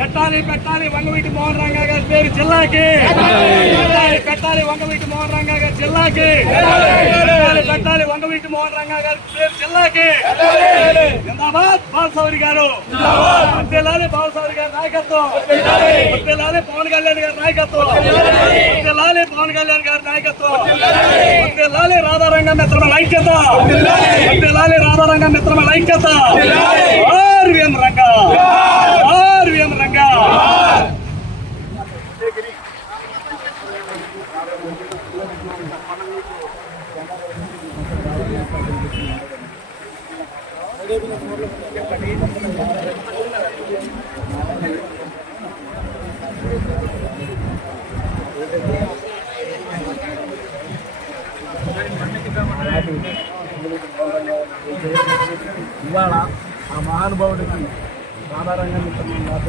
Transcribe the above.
పెట్టాలి వంగవీటి మోహన్ రంగా గారి పేరు జిల్లాకి పెట్టాలి వంగవీటి మోహన్ రంగా గారి జిల్లాకి పెట్టాలి వంగవీటి మోహన్ రంగా గారి పేరు జిల్లాకి జిందాబాద్ బాలశౌరి గారు వర్ధిల్లాలి బాలశౌరి గారి నాయకత్వం వర్ధిల్లాలి పవన్ కళ్యాణ్ గారి నాయకత్వం వర్ధిల్లాలి పవన్ కళ్యాణ్ గారి నాయకత్వం వర్ధిల్లాలి రాధారంగ మిత్రమ ఐక్యత వర్ధిల్లాలి రాధారంగ మిత్రమ ఐక్యత ఆర్వీఎం రంగా ఆర్వీఎం రంగా ఇవాళ ఆ మహానుభావుడికి రాధారంగం